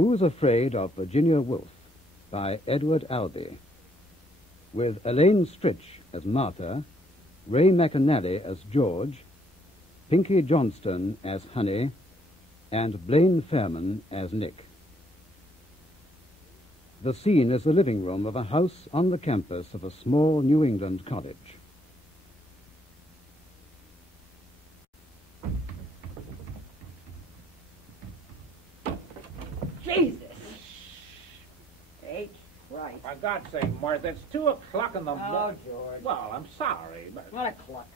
Who's Afraid of Virginia Woolf by Edward Albee, with Elaine Stritch as Martha, Ray McAnally as George, Pinky Johnston as Honey, and Blaine Fairman as Nick. The scene is the living room of a house on the campus of a small New England college. Jesus! Hey, Christ. For God's sake, Martha, it's 2 o'clock in the morning. Oh, George. Well, I'm sorry, but... What a cluck.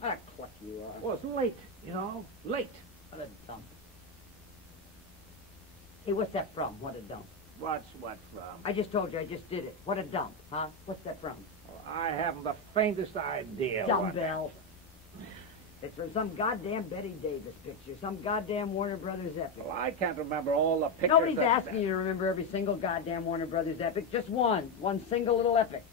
What a cluck you are. Well, it's late, you know. Late. What a dump. Hey, what's that from? What a dump. What's what from? I just told you, I just did it. What a dump, huh? What's that from? Well, I haven't the faintest idea. Dumbbell. It's from some goddamn Betty Davis picture, some goddamn Warner Brothers epic. Well, I can't remember all the pictures. Nobody's asking you to remember every single goddamn Warner Brothers epic, just one single little epic.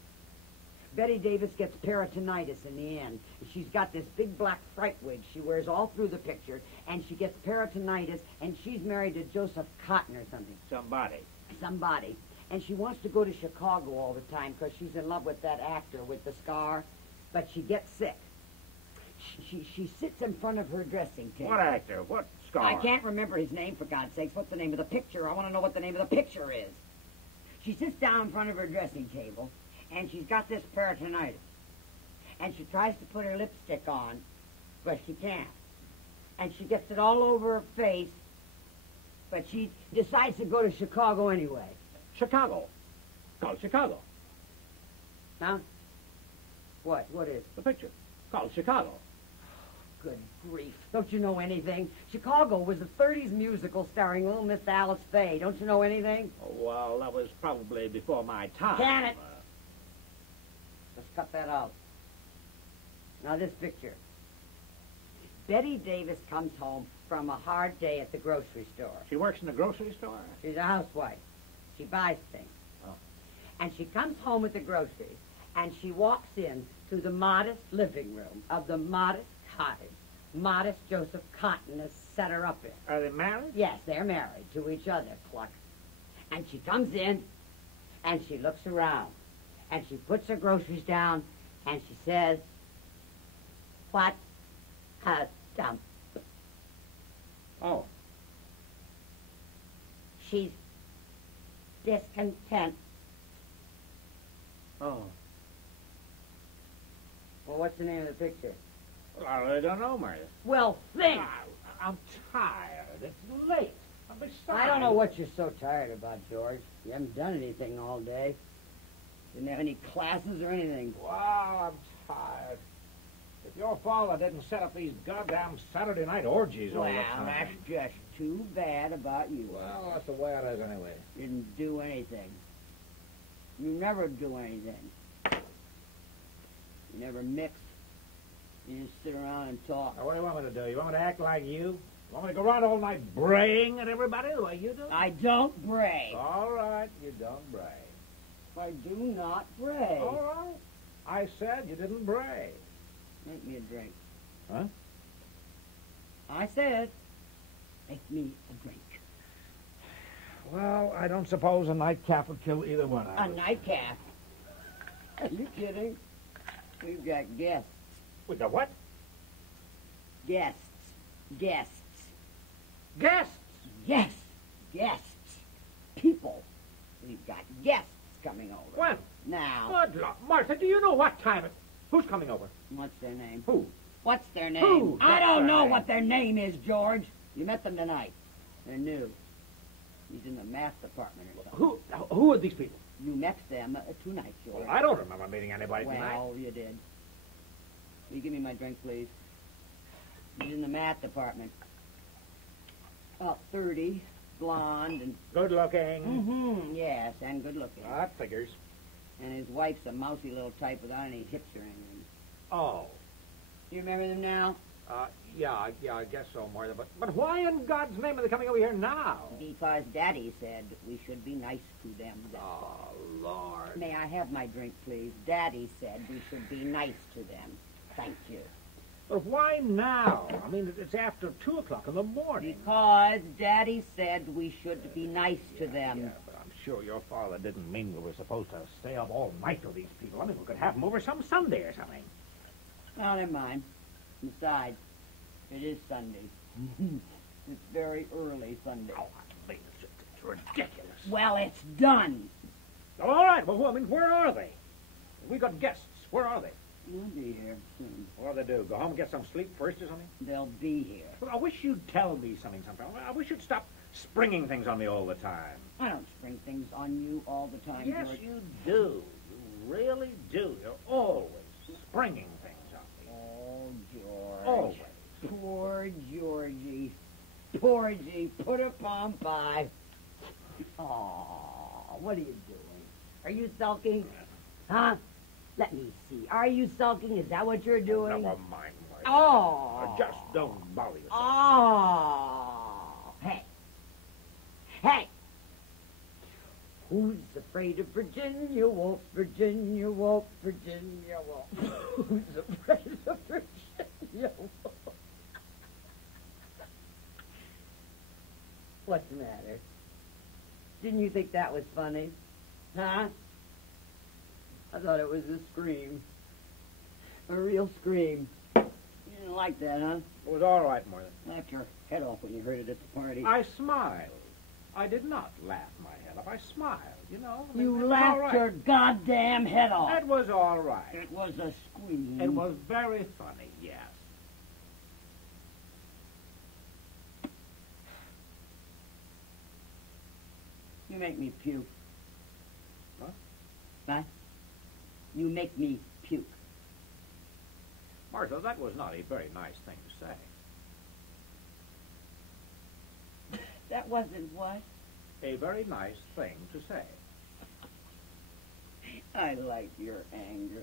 Betty Davis gets peritonitis in the end. She's got this big black fright wig she wears all through the picture, and she gets peritonitis, and she's married to Joseph Cotton or something. Somebody. And she wants to go to Chicago all the time because she's in love with that actor with the scar, but she gets sick. She sits in front of her dressing table. What actor? What scar? I can't remember his name, for God's sakes. What's the name of the picture? I want to know what the name of the picture is. She sits down in front of her dressing table, and she's got this peritonitis. And she tries to put her lipstick on, but she can't. And she gets it all over her face, but she decides to go to Chicago anyway. Chicago. Called Chicago. Huh? What? What is? The picture. Called Chicago. Good grief. Don't you know anything? Chicago was a 30s musical starring Little Miss Alice Faye. Don't you know anything? Oh, well, that was probably before my time. Can it? Let's cut that out. Now this picture. Betty Davis comes home from a hard day at the grocery store. She works in the grocery store? She's a housewife. She buys things. Oh. And she comes home with the groceries, and she walks in to the modest living room of the modest cottage modest Joseph Cotton has set her up in. Are they married? Yes, they're married to each other, Cluck. And she comes in, and she looks around, and she puts her groceries down, and she says, "What a dump." Oh. She's discontent. Oh. Well, what's the name of the picture? Well, I really don't know, Martha. Well, think. I'm tired. It's late. Besides, I don't know what you're so tired about, George. You haven't done anything all day. Didn't have any classes or anything. Well, I'm tired. It's your fault I didn't set up these goddamn Saturday night orgies all the time. Well, that's just too bad about you. Well, that's the way it is anyway. Didn't do anything. You never do anything. You never mixed. You just sit around and talk. Now, what do you want me to do? You want me to act like you? You want me to go around all night braying at everybody the way you do? I don't bray. All right, you don't bray. I do not bray. All right. I said you didn't bray. Make me a drink. Huh? I said, make me a drink. Well, I don't suppose a nightcap would kill either one of us. A nightcap? Are you kidding? We've got guests. With the what? Guests. Guests. Guests? Yes. Guests. People. We've got guests coming over. When? Now. Good Lord. Martha, do you know what time it... Who's coming over? What's their name? Who? What's their name? Who? I don't Their know name. what their name is, George. You met them tonight. They're new. He's in the math department or something. Who are these people? You met them 2 nights, George. Well, I don't remember meeting anybody tonight. Well, you did. Will you give me my drink, please? He's in the math department. About 30, blonde, and... Good looking. Mm-hmm, yes, and good looking. That figures. And his wife's a mousy little type without any hips or anything. Oh. You remember them now? Yeah, I guess so, Martha. But why in God's name are they coming over here now? Because Daddy said we should be nice to them. That's Oh, Lord. May I have my drink, please? Daddy said we should be nice to them. Thank you. But why now? I mean, it's after 2 o'clock in the morning. Because Daddy said we should be nice to them. Yeah, but I'm sure your father didn't mean we were supposed to stay up all night with these people. I mean, we could have them over some Sunday or something. Well, never mind. Besides, it is Sunday. It's very early Sunday. Oh, I mean, it's ridiculous. Well, it's done. Well, all right. Well, I mean, where are they? We got guests. Where are they? They'll be here soon. What do they do? Go home and get some sleep first or something? They'll be here. Well, I wish you'd tell me something sometime. I wish you'd stop springing things on me all the time. I don't spring things on you all the time, Yes, George. you do. You really do. You're always springing things on me. Oh, George. Always. Poor Georgie. Georgie, put upon pie. Oh, what are you doing? Are you sulking? Huh? Let me see. Are you sulking? Is that what you're doing? Never mind, Martha. Oh. Just don't bother yourself. Oh. Hey. Hey. Who's afraid of Virginia Woolf? Virginia Woolf, Virginia Woolf. Who's afraid of Virginia Woolf? What's the matter? Didn't you think that was funny? Huh? I thought it was a scream. A real scream. You didn't like that, huh? It was all right, Martha. Laughed your head off when you heard it at the party. I smiled. I did not laugh my head off. I smiled, you know. I mean, it You was all laughed right. your goddamn head off. It was all right. It was a scream. It was very funny, yes. You make me puke. What? What? You make me puke. Martha, that was not a very nice thing to say. That wasn't what? A very nice thing to say. I like your anger.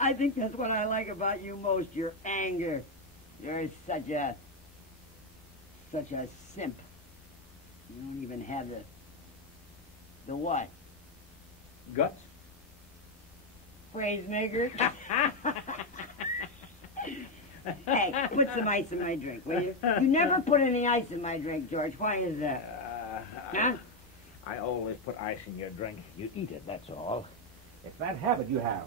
I think that's what I like about you most, your anger. You're such a simp. You don't even have the what? Guts? Phrase maker? Hey, put some ice in my drink, will you? You never put any ice in my drink, George. Why is that? Huh? I always put ice in your drink. You eat it, that's all. It's that habit you have.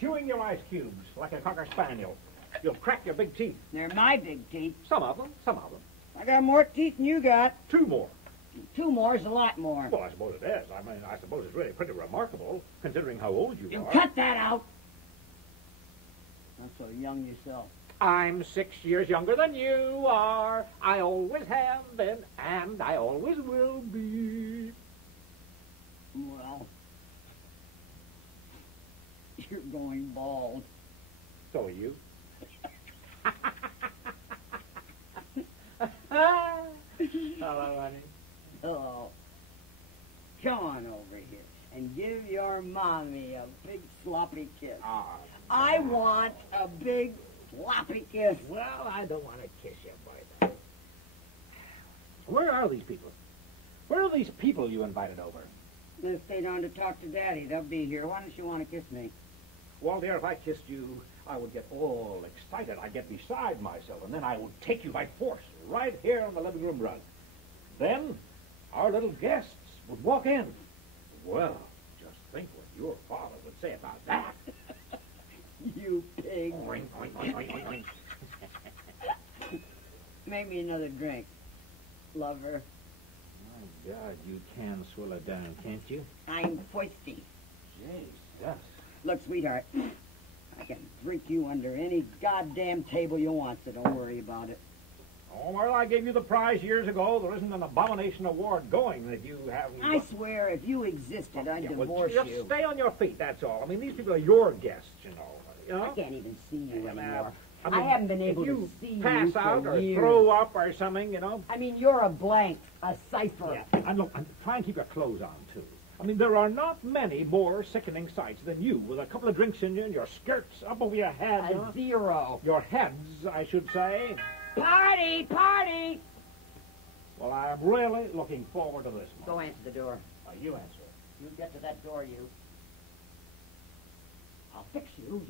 Chewing your ice cubes like a cocker spaniel. You'll crack your big teeth. They're my big teeth. Some of them, some of them. I got more teeth than you got. 2 more. 2 more is a lot more. Well, I suppose it is. I mean, I suppose it's really pretty remarkable, considering how old you You are. cut that out. Not so young yourself. I'm 6 years younger than you are. I always have been, and I always will be. Well, you're going bald. So are you. Hello, honey. Hello. Come on over here and give your mommy a big sloppy kiss. Ah, I want a big sloppy kiss. well, I don't want to kiss you, boy. Where are these people? Where are these people you invited over? Let's stay down to talk to Daddy. They'll be here. Why don't you want to kiss me? Well, dear, if I kissed you, I would get all excited. I'd get beside myself, and then I would take you by force right here on the living room rug. Then our little guests would walk in. Well, just think what your father would say about that. You pig. Oink, oink, oink, oink, oink, oink. Make me another drink. Lover, My God, you can swill it down, can't you? I'm thirsty. Jesus. Look, sweetheart, I can drink you under any goddamn table you want, so don't worry about it. Oh, well, I gave you the prize years ago. There isn't an abomination award going that you haven't... I swear, if you existed, I'd Yeah, well, divorce just you. stay on your feet, that's all. I mean, these people are your guests, you know. I can't even see you Yeah, anymore. I I haven't been able if to you see you pass for out or years. throw up or something, you know. I mean, you're a blank, a cipher. Yeah. And look, and try and keep your clothes on, too. I mean, there are not many more sickening sights than you, with a couple of drinks in you and your skirts up over your head. you know. A zero. Your heads, I should say. Party, party! Well, I'm really looking forward to this one. Go answer the door. You answer it. You get to that door, you. I'll fix you.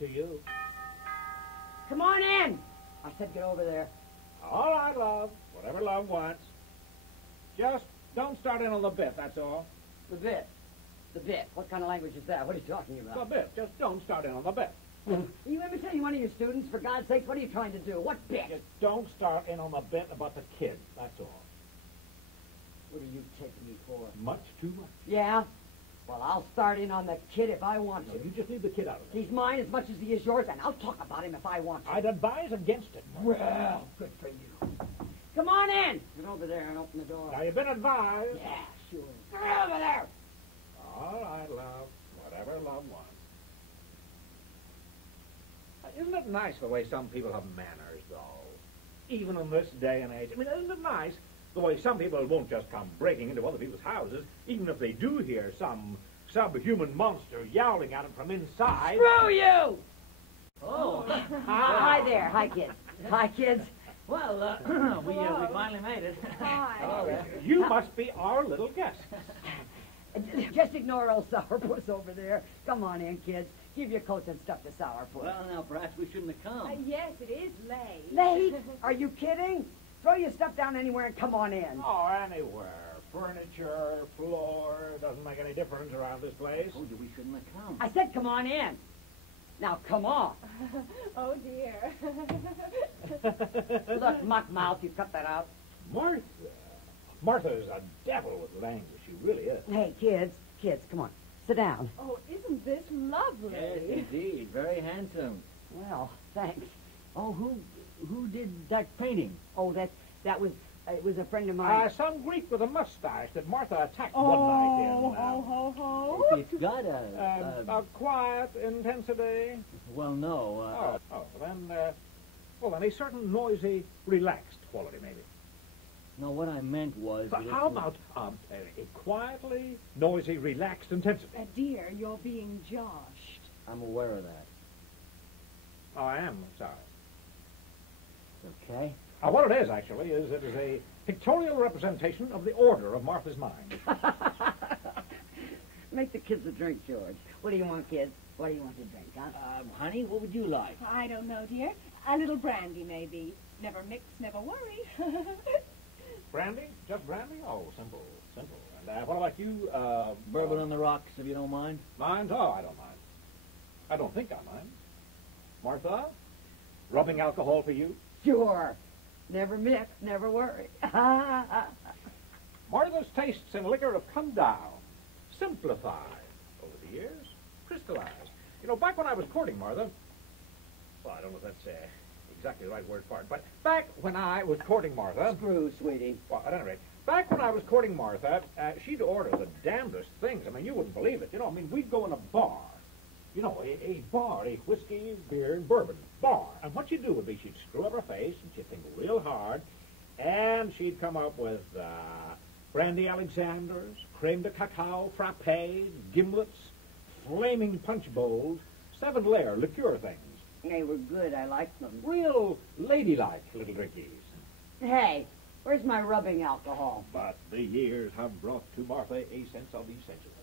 To you. Come on in. I said get over there. All right, love. Whatever love wants. Just don't start in on the bit, that's all. The bit. The bit. What kind of language is that? What are you talking The about? bit. Just don't start in on the bit. You imitating one of your students? For God's sake, what are you trying to do? What bit? Just don't start in on the bit about the kid, that's all. What are you taking me for? Much too much. Yeah? Well, I'll start in on the kid if I want No, to. you just leave the kid out of it. He's mine as much as he is yours, and I'll talk about him if I want to. I'd advise against it. Well, good for you. Come on in. Get over there and open the door. Now, you've been advised. Yeah, sure. Get over there. All right, love. Whatever love wants. Isn't it nice the way some people have manners, though? Even in this day and age. I mean, isn't it nice the way some people won't just come breaking into other people's houses, even if they do hear some subhuman monster yowling at them from inside? Screw you! Oh. Hi there. Hi, kids. Hi, kids. Well, we finally made it. Hi. Hello there. You must be our little guest. Just ignore old Sourpuss over there. Come on in, kids. Give your coats and stuff to Sourpuss. Well, now, perhaps we shouldn't have come. Yes, it is late. Late? Are you kidding? Throw your stuff down anywhere and come on in. Oh, anywhere. Furniture, floor, doesn't make any difference around this place. Told you we shouldn't have come. I said come on in. Now, come on. Oh, dear. Look, muck mouth, you cut that out. Martha. Martha's a devil with language. She really is. Hey, kids, come on. Sit down. Oh, isn't this lovely? Yes, indeed. Very handsome. Well, thanks. Oh, who did that painting? Oh, that was, it was a friend of mine. Some Greek with a mustache that Martha attacked Oh, one night in. ho, ho, ho. It's got a quiet intensity. well, no. Then a certain noisy, relaxed quality, maybe. No, what I meant was... But that how it was- about a quietly, noisy, relaxed intensity? Dear, you're being joshed. I'm aware of that. Oh, I am sorry. Okay. What it is, actually, is it is a pictorial representation of the order of Martha's mind. Make the kids a drink, George. What do you want, kids? What do you want to drink, huh? Honey, what would you like? I don't know, dear. A little brandy, maybe. Never mix, never worry. Brandy? Just brandy? Oh, simple. And what about you? Bourbon on the rocks, if you don't mind. Mind? Oh, I don't mind. I don't think I mind. Martha? Rubbing alcohol for you? Sure. Never mix, never worry. Martha's tastes in liquor have come down, simplified over the years, crystallized. You know, back when I was courting Martha, well, I don't know if that's exactly the right word for it, but back when I was courting Martha... Screw, sweetie. Well, at any rate, back when I was courting Martha, she'd order the damnedest things. I mean, you wouldn't believe it. You know, I mean, we'd go in a bar. You know, a bar, a whiskey, beer, and bourbon bar. And what she'd do would be she'd screw up her face, and she'd think real hard, and she'd come up with brandy Alexanders, creme de cacao, frappes, gimlets, flaming punch bowls, 7-layer liqueur things. They were good. I liked them. Real ladylike little drinkies. Hey, where's my rubbing alcohol? But the years have brought to Martha a sense of essentials.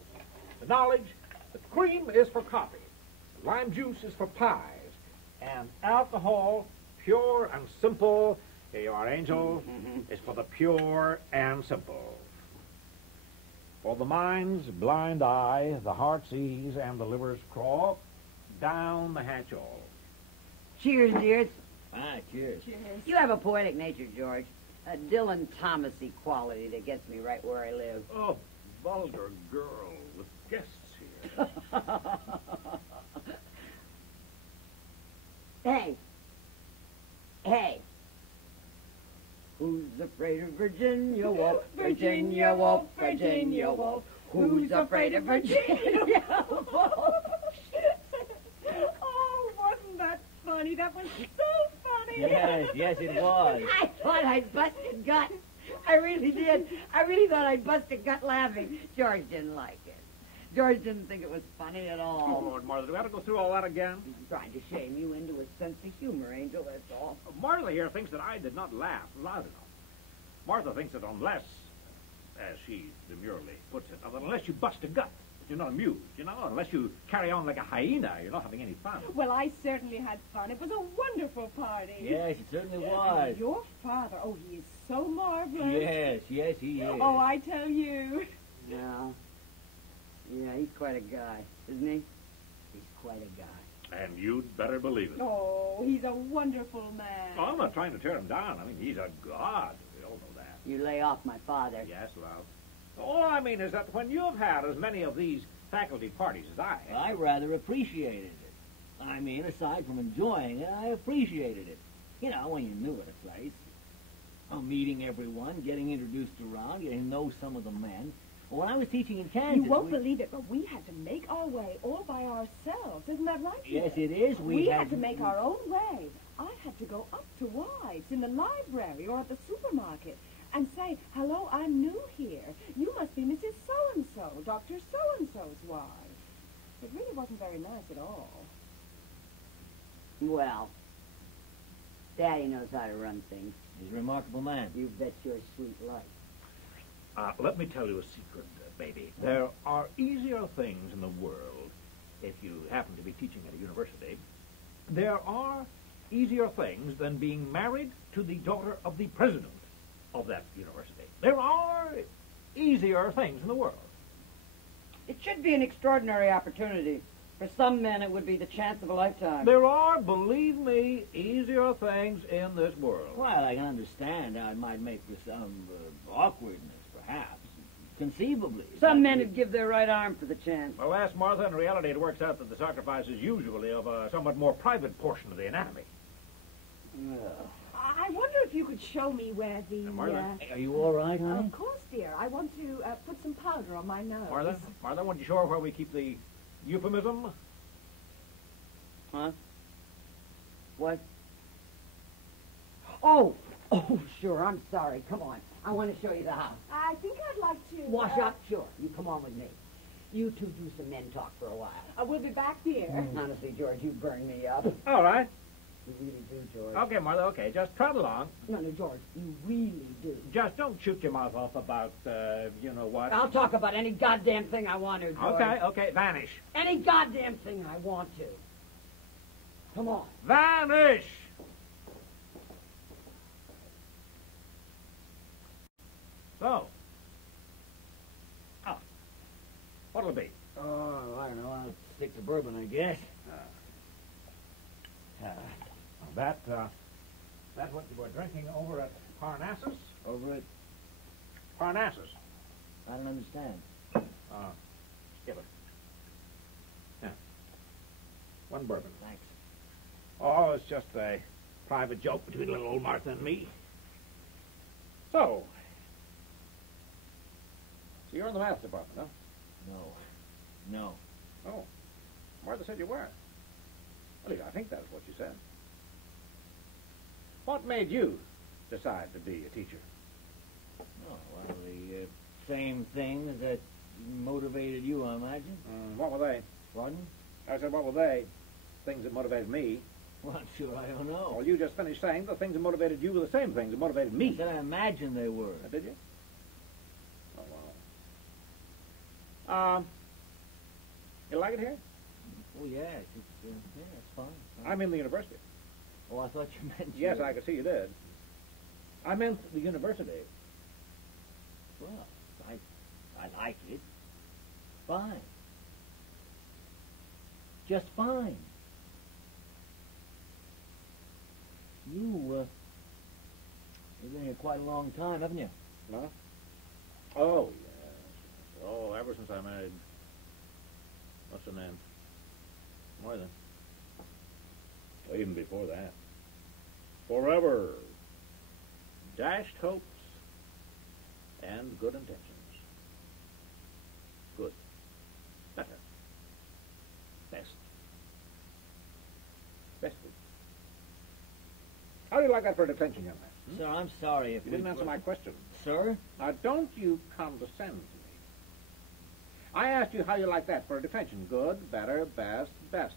The knowledge that cream is for coffee, lime juice is for pies, and alcohol, pure and simple, here you are, Angel, is for the pure and simple. For the mind's blind eye, the heart's ease, and the liver's crawl, down the hatch all. Cheers, dears. Ah, cheers. Cheers. You have a poetic nature, George. A Dylan Thomasy quality that gets me right where I live. Oh, vulgar girl with guests here. Hey. Who's afraid of Virginia Woolf? Virginia Woolf, Virginia Woolf. Who's afraid of Virginia Woolf? Oh, wasn't that funny? That was so funny. Yes, it was. I thought I'd bust a gut. I really did. I really thought I'd bust a gut laughing. George didn't like it. George didn't think it was funny at Oh, all. Lord, Martha, do we have to go through all that again? He's trying to shame you into a sense of humor, Angel, that's all. Martha here thinks that I did not laugh loud enough. Martha thinks that unless, as she demurely puts it, that unless you bust a gut, You're not amused, you know. Unless you carry on like a hyena, you're not having any fun. Well, I certainly had fun. It was a wonderful party. Yes, it certainly was. Your father, oh, he is so marvelous. Yes, yes, he is. Oh, I tell you. Yeah. Yeah, he's quite a guy, isn't he? He's quite a guy. And you'd better believe it. Oh, he's a wonderful man. Oh, I'm not trying to tear him down. I mean, he's a god. We all know that. You lay off my father. Yes, love. All I mean is that when you've had as many of these faculty parties as I have... I rather appreciated it. I mean, aside from enjoying it, I appreciated it. You know, when you're new at a place. Meeting everyone, getting introduced around, getting to know some of the men. When I was teaching in Kansas... You won't believe it, but we had to make our way all by ourselves. Isn't that right? Yes, it is. We had to make our own way. I had to go up to wives in the library or at the supermarket and say, hello, I'm new here. You must be Mrs. So-and-so, Dr. So-and-so's wife. It really wasn't very nice at all. Well, Daddy knows how to run things. He's a remarkable man. You bet your sweet life. Let me tell you a secret, baby. There are easier things in the world, if you happen to be teaching at a university. There are easier things than being married to the daughter of the president of that university. There are easier things in the world. It should be an extraordinary opportunity. For some men, it would be the chance of a lifetime. There are, believe me, easier things in this world. Well, I can understand how it might make for some awkwardness, perhaps. Conceivably. Some men would give their right arm for the chance. Well, ask Martha. In reality, it works out that the sacrifice is usually of a somewhat more private portion of the anatomy. I wonder if you could show me where the... Martha? Are you all right, honey? Of course, dear. I want to put some powder on my nose. Martha, why don't you show her where we keep the euphemism? Huh? What? Oh, sure. I'm sorry. Come on. I want to show you the house. I think I'd like to... Wash up? Sure. You come on with me. You two do some men talk for a while. We'll be back, dear. Honestly, George, you burn me up. All right. You really do, George. Okay, Martha, okay. Just trot along. No, George, you really do. Just don't shoot your mouth off about, you know what. I'll talk about any goddamn thing I want to, George. Okay, vanish. Any goddamn thing I want to. Come on. Vanish! So. Oh. What'll it be? Oh, I don't know. I'll stick to bourbon, I guess. That's what you were drinking over at Parnassus? Over at... Parnassus. I don't understand. Give it. Yeah. One bourbon. Thanks. Oh, it's just a private joke between little old Martha and me. So you're in the math department, huh? No. Oh. Martha said you weren't. At least I think that's what you said. What made you decide to be a teacher? Oh, well, the same things that motivated you, I imagine. What were they? Pardon? I said, what were they? Things that motivated me. Well, I'm sure I don't know. Well, you just finished saying the things that motivated you were the same things that motivated me. I said I imagine they were. Did you? Oh, wow. You like it here? Oh, yes. It's fine. I'm in the university. Oh, I thought you meant... Yes, I could see you did. I meant the university. Well, I like it. Fine. Just fine. You've been here quite a long time, haven't you? No? Oh, yes. Oh, ever since I married... What's her name? More than... Even before that. Forever. Dashed hopes and good intentions. Good. Better. Best. Best. How do you like that for a detention, young man? Sir, I'm sorry if You didn't answer my question. Sir? Now, don't you condescend to me. I asked you how you like that for a detention. Good, better, best, best.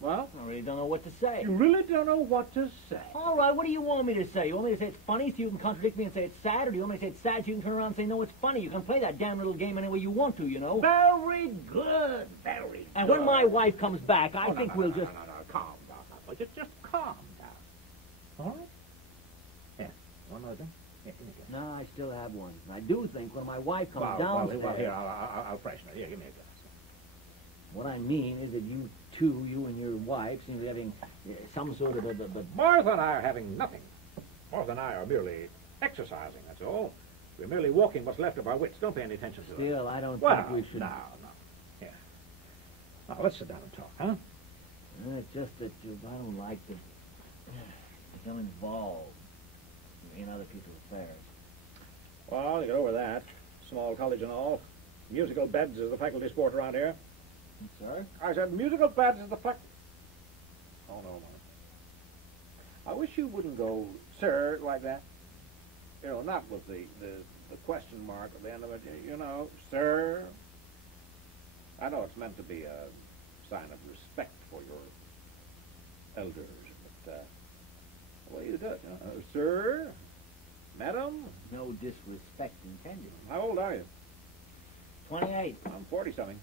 Well, I really don't know what to say. you really don't know what to say. All right, what do you want me to say? You want me to say it's funny so you can contradict me and say it's sad, or do you want me to say it's sad so you can turn around and say, no, it's funny? You can play that damn little game any way you want to, you know? Very good, very good. And when my wife comes back, I Oh, think no, we'll no, just... No, calm down. Now. Just calm down. All right? Here, one more thing. Here, give me a glass. No, I still have one. I do think when my wife comes downstairs... Well, here, I'll freshen it. Here, give me a glass. What I mean is that you two, you and your wife, seem to be having some sort of a... Martha and I are having nothing. Martha and I are merely exercising, that's all. We're merely walking what's left of our wits. Don't pay any attention to it. Still, I don't Well, think we should... no. Here. Now, let's sit down and talk, huh? It's just that I don't like to become involved in other people's affairs. Well, you get over that. Small college and all. Musical beds is the faculty sport around here. Sir? I said musical beds is the Oh, no, no. I wish you wouldn't go, sir, like that. You know, not with the question mark at the end of it. You know, sir. I know it's meant to be a sign of respect for your elders, but, well, you do it. You know, sir, madam. No disrespect intended. How old are you? 28. I'm 40-something.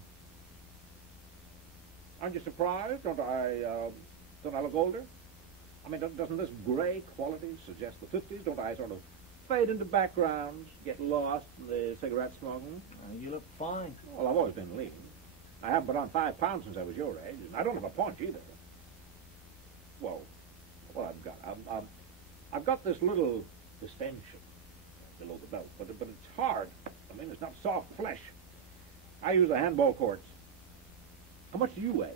Aren't you surprised? Don't I look older? I mean, doesn't this gray quality suggest the 50s? Don't I sort of fade into backgrounds, get lost in the cigarette smoking? You look fine. Well, I've always been lean. I haven't put on 5 pounds since I was your age, and I don't have a paunch either. Well, what I've got this little distension below the belt, but it's hard. I mean, it's not soft flesh. I use the handball courts. How much do you weigh?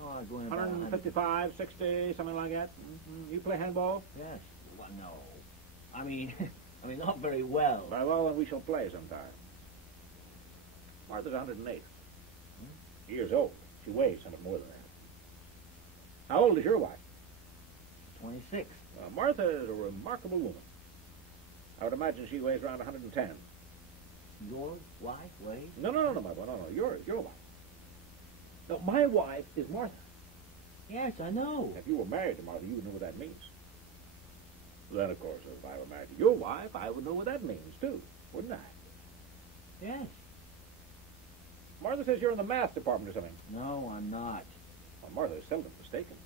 Oh, I'm going about 155, 60, something like that. Mm-hmm. You play handball? Yes. Well, no. I mean, not very well. Very well, then we shall play sometime. Martha's 108. Years old. She weighs something more than that. How old is your wife? 26. Martha is a remarkable woman. I would imagine she weighs around 110. Your wife weighs? No, my boy. No, yours, your wife. No, my wife is Martha. Yes, I know. If you were married to Martha, you would know what that means. Then, of course, if I were married to your wife, I would know what that means, too, wouldn't I? Yes. Martha says you're in the math department or something. No, I'm not. Well, Martha is seldom mistaken.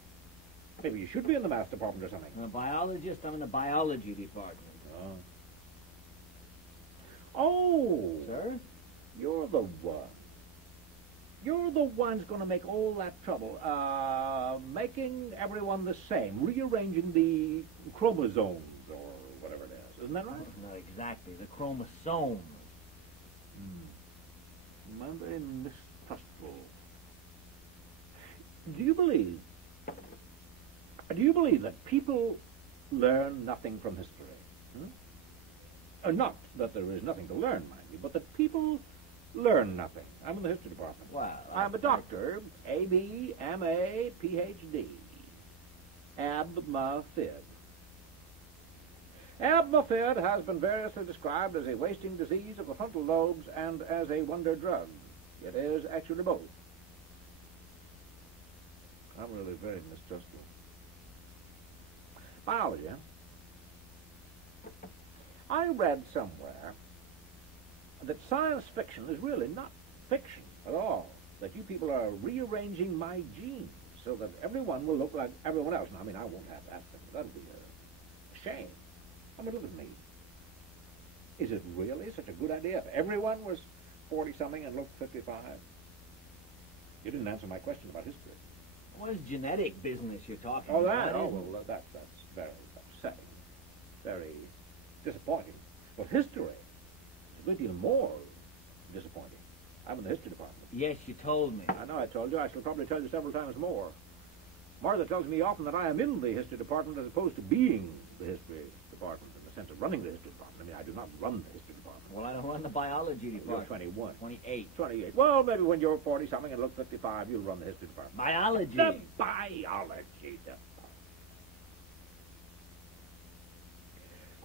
Maybe you should be in the math department or something. I'm a biologist. I'm in the biology department. Oh. Sir? You're the one. You're the one's going to make all that trouble. Making everyone the same. Rearranging the chromosomes or whatever it is. Isn't that right? Not exactly. The chromosome. I'm very mistrustful. Do you believe that people learn nothing from history? Not that there is nothing to learn, mind you, but that people learn nothing. I'm in the history department. Well, I'm a doctor, A.B., M.A., Ph.D. Ab-ma-fid. Ab-ma-fid has been variously described as a wasting disease of the frontal lobes and as a wonder drug. It is actually both. I'm really very mistrustful. Biology, huh? I read somewhere that science fiction is really not fiction at all. That you people are rearranging my genes so that everyone will look like everyone else. Now, I mean, I won't have that. That would be a shame. I mean, look at me. Is it really such a good idea if everyone was 40-something and looked 55? You didn't answer my question about history. What is genetic business you're talking Oh, about? that? Oh, well, that's very upsetting. Very disappointing. But history is a good deal more disappointing. I'm in the history department. Yes, you told me. I know I told you. I shall probably tell you several times more. Martha tells me often that I am in the history department as opposed to being the history department in the sense of running the history department. I mean, I do not run the history department. Well, I don't run the biology department. You're 21. 28. 28. Well, maybe when you're 40-something and look 55, you'll run the history department. Biology. The biology department.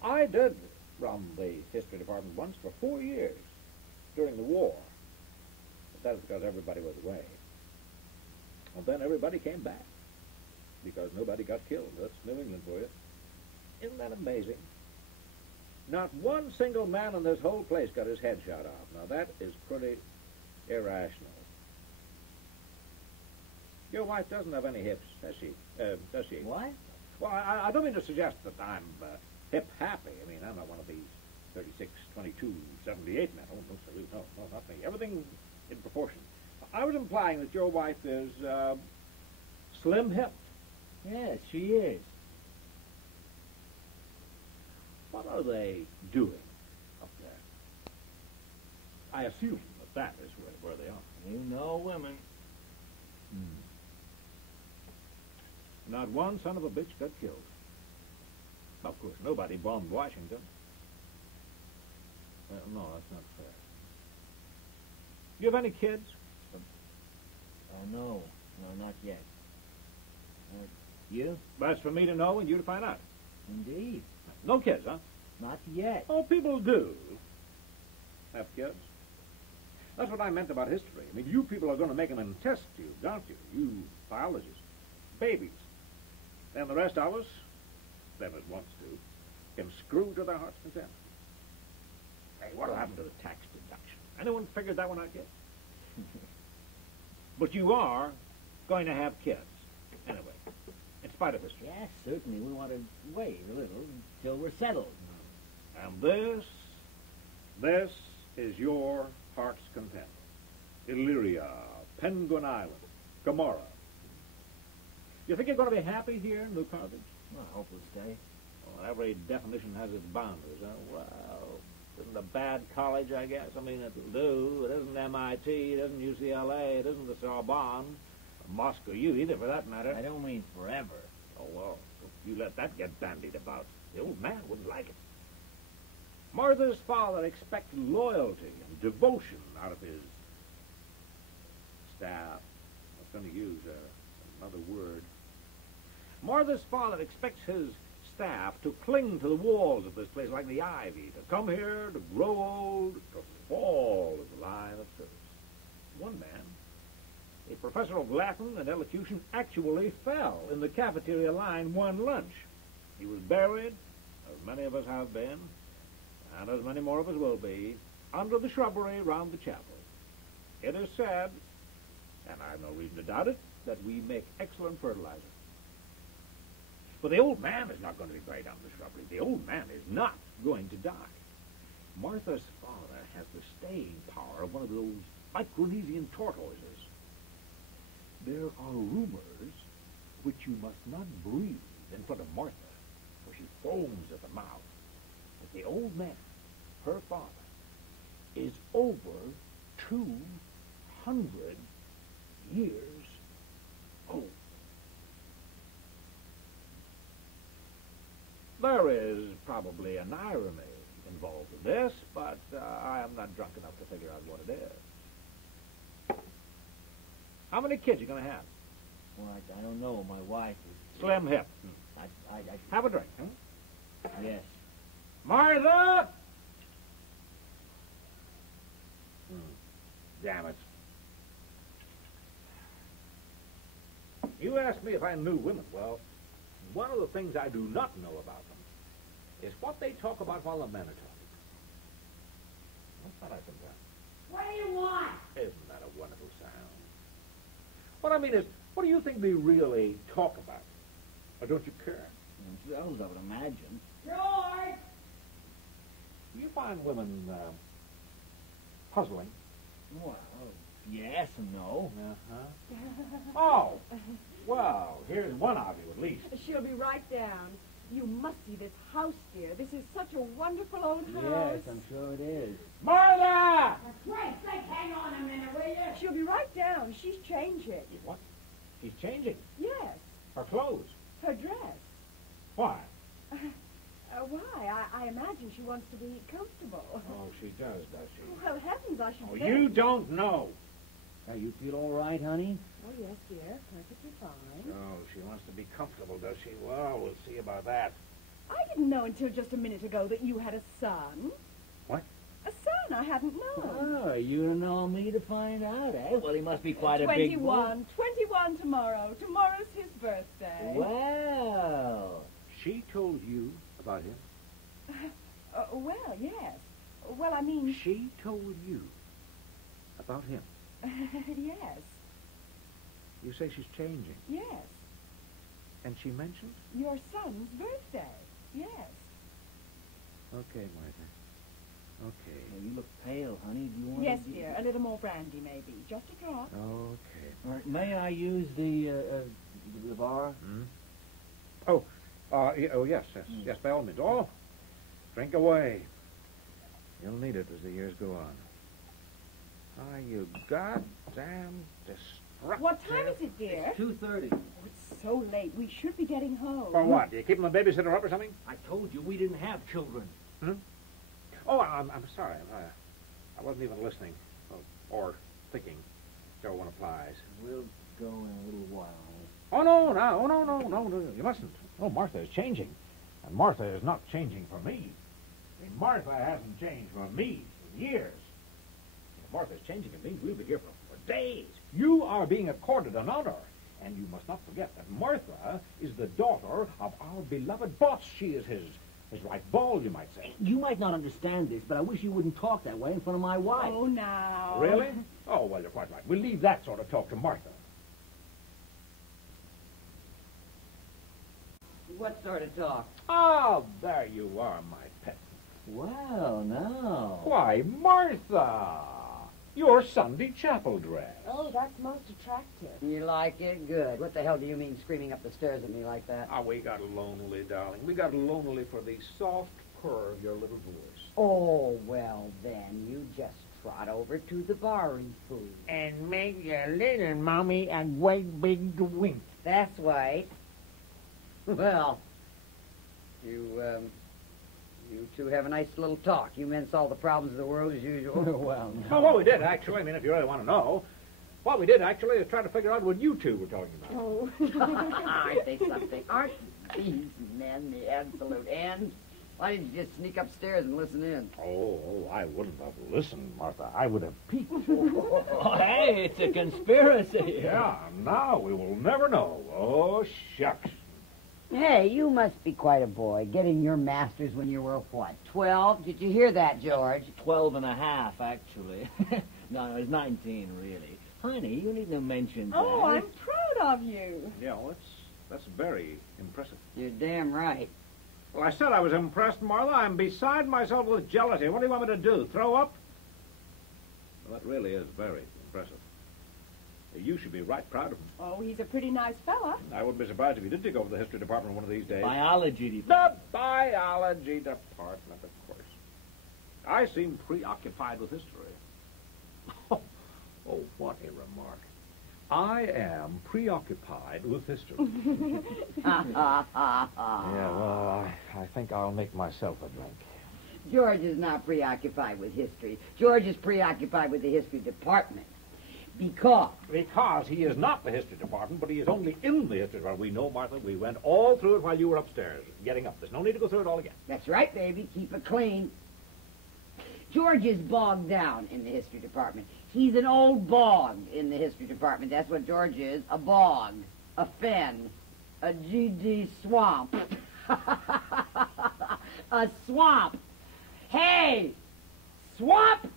I did run the history department once for 4 years during the war. But that was because everybody was away. Well, then everybody came back. because nobody got killed. That's New England for you. Isn't that amazing? Not one single man in this whole place got his head shot off. Now, that is pretty irrational. Your wife doesn't have any hips, does she? Does she? What? Well, I don't mean to suggest that I'm hip-happy. I mean, I'm not one of these 36, 22, 78 men. Oh, no, sir. No, not me. Everything in proportion. I was implying that your wife is slim-hipped. Yes, she is. What are they doing up there? I assume that is where they are. You know women. Not one son of a bitch got killed. Of course, nobody bombed Washington. No, that's not fair. Do you have any kids? No, not yet. You? That's for me to know and you to find out. Indeed. No kids, huh? Not yet. Oh, people do have kids. That's what I meant about history. I mean, you people are going to make them in test tubes, aren't you? You biologists. Babies. And the rest of us, them that wants to, can screw to their heart's content. Hey, what'll happen to the tax deduction? Anyone figured that one out yet? But you are going to have kids. Anyway, in spite of history. Yes, certainly. We want to wait a little until we're settled. And this is your heart's content. Illyria, Penguin Island, Gomorrah. You think you're going to be happy here in New Carthage? Well, I hope we'll stay. Well, every definition has its boundaries. Huh? Well, it isn't a bad college, I guess. I mean, it'll do. It isn't MIT. It isn't UCLA. It isn't the Sorbonne. Or Moscow U either, for that matter. I don't mean forever. Oh, well, if you let that get bandied about, the old man wouldn't like it. Martha's father expected loyalty and devotion out of his staff. I was going to use another word. Martha's father expects his staff to cling to the walls of this place like the ivy, to come here, to grow old, to fall as a line of service. One man, a professor of Latin and elocution, actually fell in the cafeteria line one lunch. He was buried, as many of us have been, and as many more of us will be, under the shrubbery round the chapel. It is said, and I have no reason to doubt it, that we make excellent fertilizer. But the old man is not going to be buried under the shrubbery. The old man is not going to die. Martha's father has the staying power of one of those Micronesian tortoises. There are rumors which you must not breathe in front of Martha, for she foams at the mouth. But the old man, her father, is over 200 years old. There is probably an irony involved in this, but I am not drunk enough to figure out what it is. How many kids are you going to have? Well, I don't know. My wife is... Slim hip. I Have a drink, huh? Yes. Martha! Damn it. You asked me if I knew women. Well, one of the things I do not know about them is what they talk about while the men are talking. What's that I can tell? What do you want? Isn't that a wonderful sound? What I mean is, what do you think they really talk about? Or don't you care? Themselves, I would imagine. George! Do you find women puzzling? Well, yes and no. Uh-huh. Oh! Well, here's one of you at least. She'll be right down. You must see this house, dear. This is such a wonderful old house. Yes, I'm sure it is. Martha! For Christ's sake, hang on a minute, will you? She'll be right down. She's changing. What? She's changing Yes, her clothes. her dress. Why? Why? I imagine she wants to be comfortable. Oh, she does she? Well, heavens, I should Oh, think. you don't know. You feel all right, honey? Oh, yes, dear. Perfectly fine. Oh, she wants to be comfortable, does she? Well, we'll see about that. I didn't know until just a minute ago that you had a son. What? A son. I hadn't known. Oh, you don't know me to find out, eh? Well, he must be quite a big boy. 21 tomorrow. Tomorrow's his birthday. Well, She told you about him? Well, yes. Well, I mean... She told you about him? yes. You say she's changing. Yes. And she mentioned? Your son's birthday. Yes. Okay, Martha. Okay. well, you look pale, honey. Do you want Yes, to... dear. A little more brandy, maybe. Just a drop. Okay. All right, may I use the bar? Hmm? Oh, yes. Yes, by all means. Oh, drink away. You'll need it as the years go on. Ah, you goddamn destructive... What time is it, dear? 2:30. Oh, it's so late. We should be getting home. For what? Do you keep the babysitter up or something? I told you we didn't have children. Hmm? Oh, I'm sorry. I wasn't even listening. Or thinking. So one applies. We'll go in a little while. Oh, no. You mustn't. Oh, Martha is changing. And Martha is not changing for me. I mean, Martha hasn't changed for me in years. If Martha's changing, it means we'll be here for days. You are being accorded an honor. And you must not forget that Martha is the daughter of our beloved boss. She is his right ball, you might say. You might not understand this, but I wish you wouldn't talk that way in front of my wife. Oh, now. Really? Oh, well, you're quite right. We'll leave that sort of talk to Martha. What sort of talk? Oh, there you are, my pet. Well, now. Why, Martha! Your Sunday chapel dress. Oh, that's most attractive. You like it? Good. What the hell do you mean screaming up the stairs at me like that? Ah, we got lonely, darling. We got lonely for the soft purr of your little voice. Oh, well, then, you just trot over to the bar and food. And make your little mommy a great big wink. That's right. Well, you two have a nice little talk. You men solve the problems of the world as usual. Well, Oh, what we did, actually, I mean, if you really want to know, what we did, actually, is try to figure out what you two were talking about. Oh. Aren't they something? Aren't these men the absolute ends? Why didn't you just sneak upstairs and listen in? Oh, I wouldn't have listened, Martha. I would have peeked. Oh, hey, it's a conspiracy. Yeah, now we will never know. Oh, shucks. Hey, you must be quite a boy, getting your master's when you were, what, 12? Did you hear that, George? 12 and a half, actually. No, it's 19, really. Honey, you needn't have mentioned that. Oh, I'm proud of you. Yeah, well, that's very impressive. You're damn right. Well, I said I was impressed, Martha. I'm beside myself with jealousy. What do you want me to do, throw up? Well, that really is very impressive. You should be right proud of him. Oh, he's a pretty nice fella. I wouldn't be surprised if he did take over the history department one of these days. Biology department. The biology department, of course. I seem preoccupied with history. Oh, what a remark. I am preoccupied with history. Yeah, well, I think I'll make myself a drink. George is not preoccupied with history. George is preoccupied with the history department. Because he is not the history department, but he is only in the history department. We know, Martha, we went all through it while you were upstairs, getting up. There's no need to go through it all again. That's right, baby. Keep it clean. George is bogged down in the history department. He's an old bog in the history department. That's what George is. A bog. A fen. A GD swamp. A swamp. Hey! Swamp!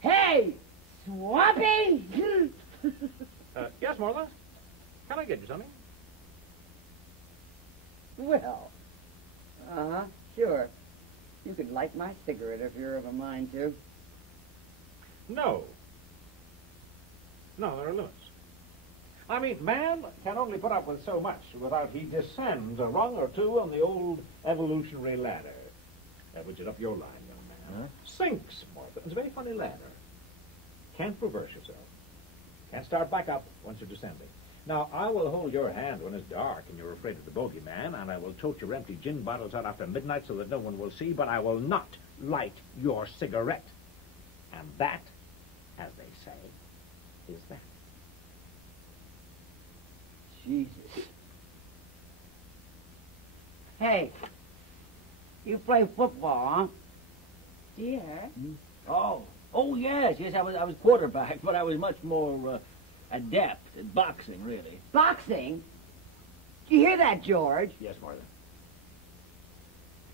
Hey! Swampy! Yes, Martha? Can I get you something? Well, sure. You could light my cigarette if you're of a mind to. No. No, there are limits. I mean, man can only put up with so much without he descends a rung or two on the old evolutionary ladder. Which is up your line, young man. Huh? Sinks, Martha. It's a very funny ladder. Can't reverse yourself. Can't start back up once you're descending. Now, I will hold your hand when it's dark and you're afraid of the bogeyman, and I will tote your empty gin bottles out after midnight so that no one will see, but I will not light your cigarette. And that, as they say, is that. Jesus. Hey, you play football, huh? Dear. Oh, yes, I was quarterback, but I was much more adept at boxing, really. Boxing? Did you hear that, George? Yes, Martha.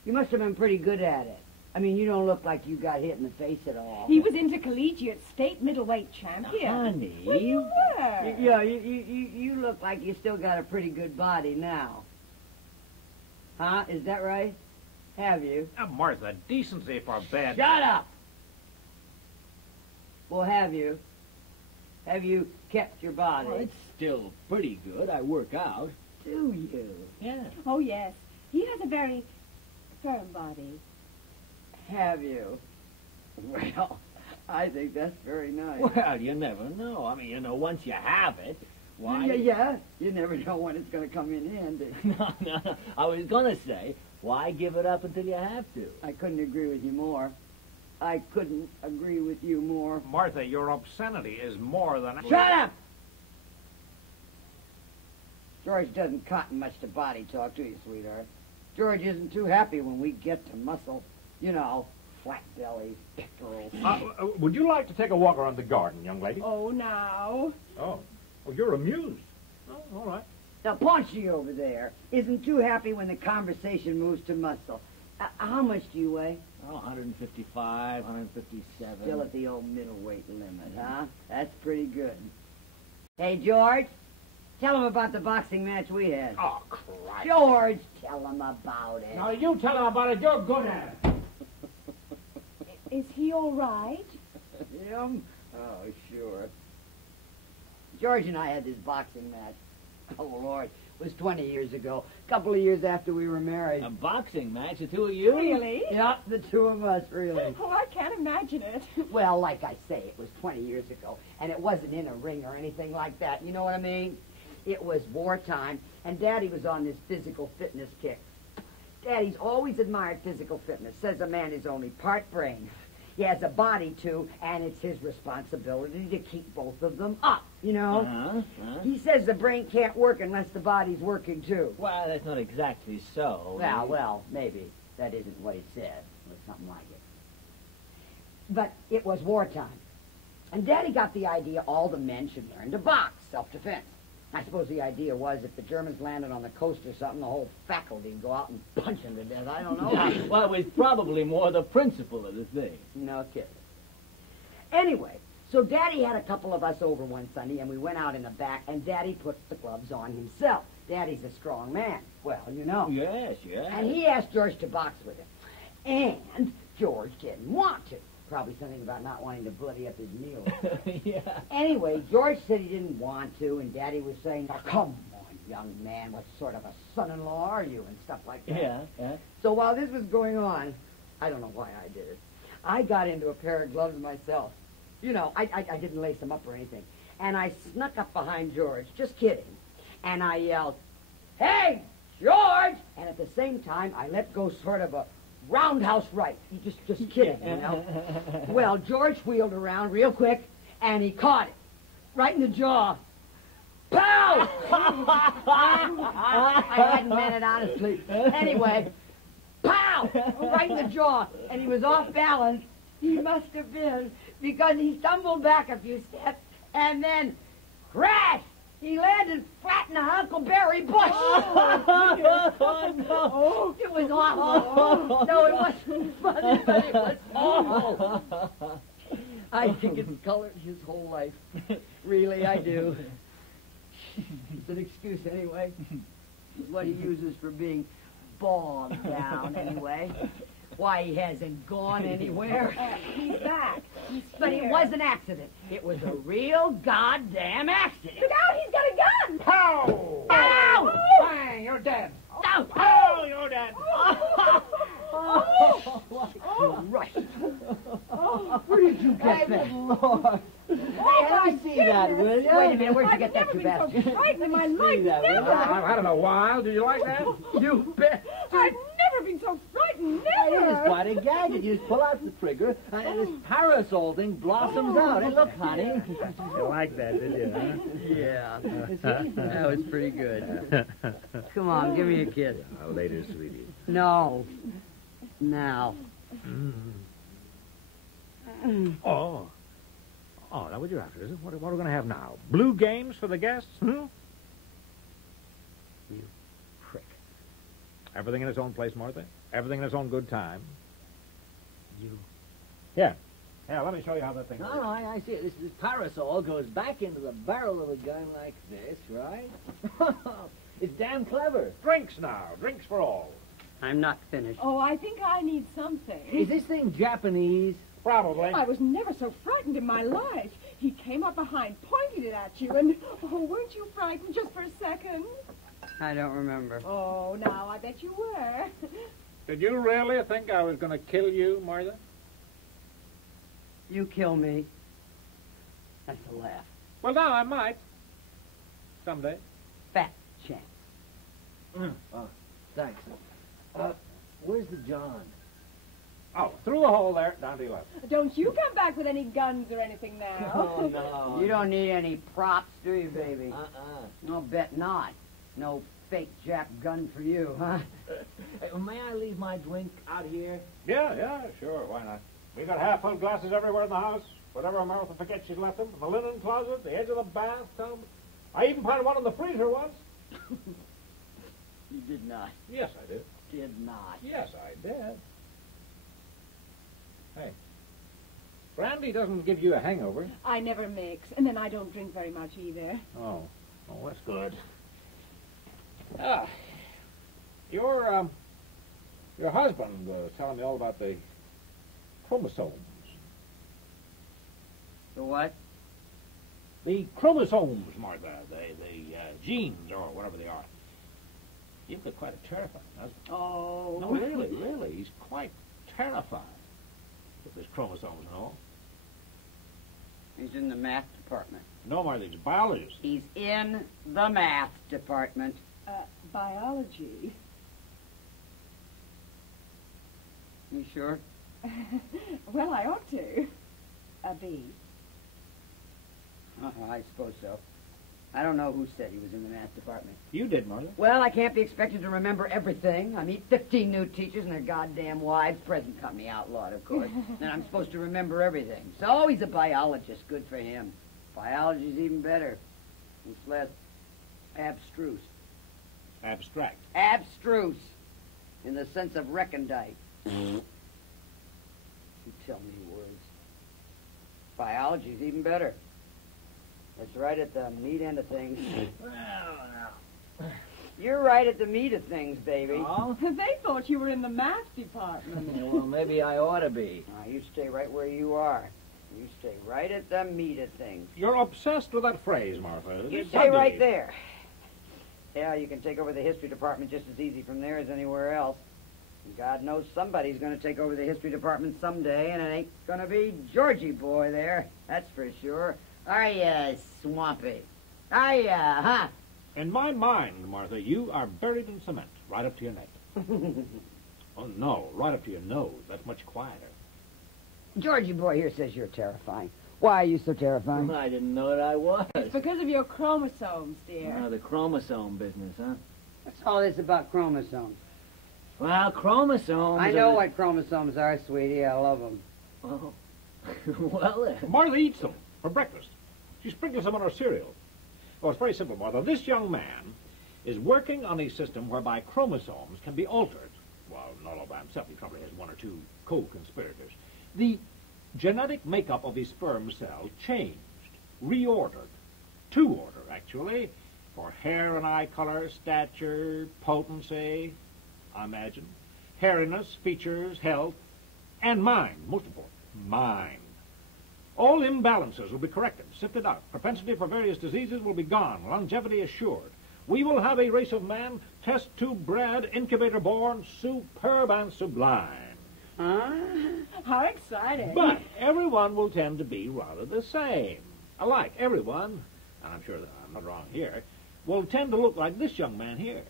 You must have been pretty good at it. I mean, you don't look like you got hit in the face at all. He was intercollegiate state middleweight champion. Honey. Well, you were. Yeah, you look like you still got a pretty good body now. Huh? Is that right? Have you? Now, Martha, decency for bed. Shut up! Well, have you? Have you kept your body? Well, it's still pretty good. I work out. Do you? Yeah. Oh, yes. He has a very firm body. Have you? Well, I think that's very nice. Well, you never know. I mean, once you have it, why... Yeah. You never know when it's going to come in handy. No. I was going to say, why give it up until you have to? I couldn't agree with you more. I couldn't agree with you more. Martha, your obscenity is more than... Shut up! George doesn't cotton much to body talk, do you, sweetheart? George isn't too happy when we get to muscle. You know, flat belly, pectorals. Would you like to take a walk around the garden, young lady? Oh, now. Oh. Oh, you're amused. Oh, all right. Now, Paunchy over there isn't too happy when the conversation moves to muscle. How much do you weigh? Oh, 155, 157. Still at the old middleweight limit, huh? That's pretty good. Hey, George, tell him about the boxing match we had. Oh, Christ. George, tell him about it. Now, you tell him about it. You're good at it. Is he all right? Him? Oh, sure. George and I had this boxing match. Oh, Lord. It was 20 years ago. A couple of years after we were married. A boxing match, the two of you? Really? Yeah, the two of us, really. Oh, I can't imagine it. Well, like I say, it was 20 years ago, and it wasn't in a ring or anything like that. You know what I mean? It was wartime, and Daddy was on this physical fitness kick. Daddy's always admired physical fitness. Says a man is only part brain. He has a body, too, and it's his responsibility to keep both of them up, you know? He says the brain can't work unless the body's working, too. Well, that's not exactly so. Well, maybe. That isn't what he said, or something like it. But it was wartime. And Daddy got the idea all the men should learn to box, self-defense. I suppose the idea was if the Germans landed on the coast or something, the whole faculty would go out and punch them to death. I don't know. Well, it was probably more the principle of the thing. No kidding. Anyway, so Daddy had a couple of us over one Sunday, and we went out in the back, and Daddy put the gloves on himself. Daddy's a strong man. Well, you know. Yes. And he asked George to box with him. And George didn't want to. Probably something about not wanting to bloody up his meals. Yeah. Anyway, George said he didn't want to, and Daddy was saying, "Now, come on, young man, what sort of a son-in-law are you?" and stuff like that. Yeah. So while this was going on, I don't know why I did it, I got into a pair of gloves myself. You know, I didn't lace them up or anything. And I snuck up behind George, just kidding. And I yelled, "Hey, George!" And at the same time, I let go sort of a roundhouse right. He just kidding, you know. Well, George wheeled around real quick, and he caught it. Right in the jaw. Pow! I hadn't meant it, honestly. Anyway, pow! Right in the jaw. And he was off balance. He must have been, because he stumbled back a few steps, and then crash! He landed flat in a huckleberry bush. Oh, no. It was awful. No, it wasn't funny, but it was awful. I think it's colored his whole life. Really, I do. It's an excuse anyway. It's what he uses for being bogged down anyway. Why, he hasn't gone anywhere. He's back. He's But it here. was an accident. It was a real goddamn accident. Look out, he's got a gun! Pow! Ow! Bang, you're dead. Ow! Oh, you're dead. Right. Where did you get that? Lord. Let me see that, will you? Wait a minute, where'd you get that, I've you never been bastard? so frightened in my life. that, will you? Never. I had it a while. Did you like that? You bet. I've never been so frightened. It is Never. quite a gadget. You just pull out the trigger, and this parasol thing blossoms out. Hey, look, honey. You like that, did you, huh? Yeah. That was pretty good. Come on, give me a kiss. Later, sweetie. No. Now. Oh. Oh, that's what you're after, is it? What are we going to have now? Blue games for the guests? You prick. Everything in its own place, Martha. Everything in its own good time. You. Yeah. Yeah, let me show you how that thing No, works. no, I see it. This parasol goes back into the barrel of a gun like this, right? It's damn clever. Drinks now. Drinks for all. I'm not finished. Oh, I think I need something. Is this thing Japanese? Probably. I was never so frightened in my life. He came up behind, pointed it at you, and, oh, weren't you frightened just for a second? I don't remember. Oh, now, I bet you were. Did you really think I was going to kill you, Martha? You kill me. That's a laugh. Well, now I might. Someday. Fat chance. Oh, thanks. Where's the John? Oh, through the hole there, down to your left. Don't you come back with any guns or anything now. Oh, no. You don't need any props, do you, baby? Uh-uh. I'll bet not. No fake Jap gun for you, huh? Hey, may I leave my drink out here? Yeah, sure, why not? We got half-full glasses everywhere in the house. Whatever Martha forgets she's left them. In the linen closet, the edge of the bathtub. I even put one in the freezer once. You did not. Yes, I did. Did not. Yes, I did. Hey, brandy doesn't give you a hangover. I never mix, and then I don't drink very much either. Oh, that's good. Ah, your husband was telling me all about the chromosomes. The what? The chromosomes, Martha, the genes, or whatever they are. You've got quite a terrifying husband. Oh. No, really, he's quite terrified with his chromosomes and all. He's in the math department. No, Martha, he's a biologist. He's in the math department. Biology. You sure? Well, I ought to. B. I suppose so. I don't know who said he was in the math department. You did, Martha. Well, I can't be expected to remember everything. I meet 15 new teachers and their goddamn wives, present company outlawed, of course. And I'm supposed to remember everything. So he's a biologist. Good for him. Biology's even better. It's less abstruse. Abstract. Abstruse, in the sense of recondite. You tell me words. Biology's even better. It's right at the meat end of things. You're right at the meat of things, baby. Oh? They thought you were in the math department. Yeah, well, maybe I ought to be. Now, you stay right where you are. You stay right at the meat of things. You're obsessed with that phrase, Martha. You It's stay right ugly. there. Yeah, you can take over the history department just as easy from there as anywhere else. And God knows somebody's going to take over the history department someday, and it ain't going to be Georgie boy there. That's for sure. Are you, Swampy? Are you, huh? In my mind, Martha, you are buried in cement, right up to your neck. Oh, no, right up to your nose. That's much quieter. Georgie boy here says you're terrifying. Why are you so terrifying? I didn't know that I was. It's because of your chromosomes, dear. The chromosome business, huh? What's all this about chromosomes? Well, chromosomes... I know are... what chromosomes are, sweetie. I love them. Oh. Well, then. Martha eats them for breakfast. She sprinkles them on her cereal. Oh, it's very simple, Martha. This young man is working on a system whereby chromosomes can be altered. Well, not all by himself. He probably has one or two co-conspirators. The genetic makeup of his sperm cell changed, reordered. To order, actually, for hair and eye color, stature, potency, I imagine, hairiness, features, health, and mind, most important, mind. All imbalances will be corrected, sifted out. Propensity for various diseases will be gone, longevity assured. We will have a race of man, test tube bred, incubator born, superb and sublime. Huh? How exciting. But everyone will tend to be rather the same. Alike, everyone, and I'm sure that I'm not wrong here, will tend to look like this young man here.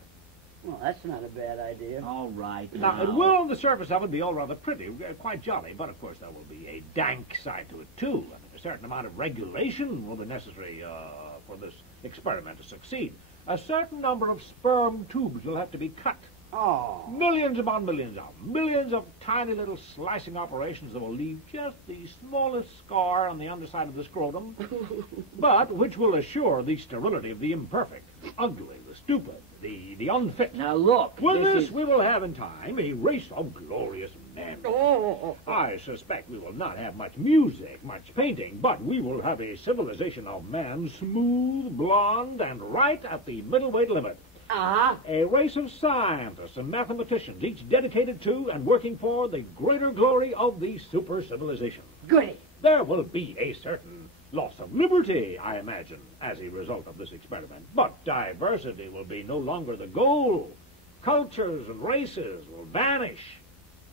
Well, that's not a bad idea. All right. Now, it will, on the surface of it, be all rather pretty, quite jolly, but of course there will be a dank side to it, too. I mean, a certain amount of regulation will be necessary for this experiment to succeed. A certain number of sperm tubes will have to be cut. Oh. Millions upon millions of them. Millions of tiny little slicing operations that will leave just the smallest scar on the underside of the scrotum, but which will assure the sterility of the imperfect, the ugly, the stupid, the unfit. Now look, With this, is... we will have in time a race of glorious men. Oh. I suspect we will not have much music, much painting, but we will have a civilization of men, smooth, blonde, and right at the middleweight limit. Uh-huh. A race of scientists and mathematicians, each dedicated to and working for the greater glory of the super civilization. Goody. There will be a certain loss of liberty, I imagine, as a result of this experiment. But diversity will be no longer the goal. Cultures and races will vanish.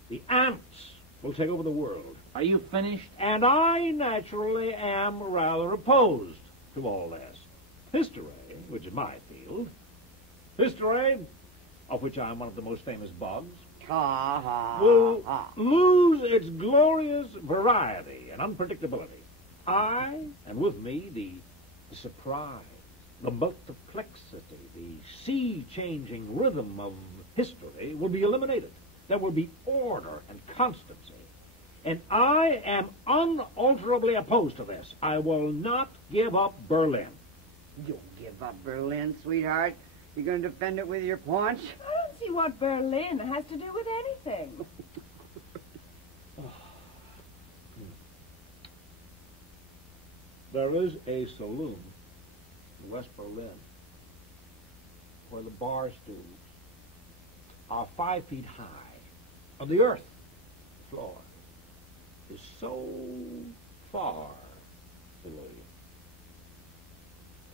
The ants will take over the world. Are you finished? And I naturally am rather opposed to all this. History, which is my field, history, of which I am one of the most famous bugs, will lose its glorious variety and unpredictability. And with me, the surprise, the multiplexity, the sea-changing rhythm of history will be eliminated. There will be order and constancy. And I am unalterably opposed to this. I will not give up Berlin. You'll give up Berlin, sweetheart? You're going to defend it with your paunch? I don't see what Berlin has to do with anything. There is a saloon in West Berlin where the bar stools are 5 feet high, and the earth floor is so far below you.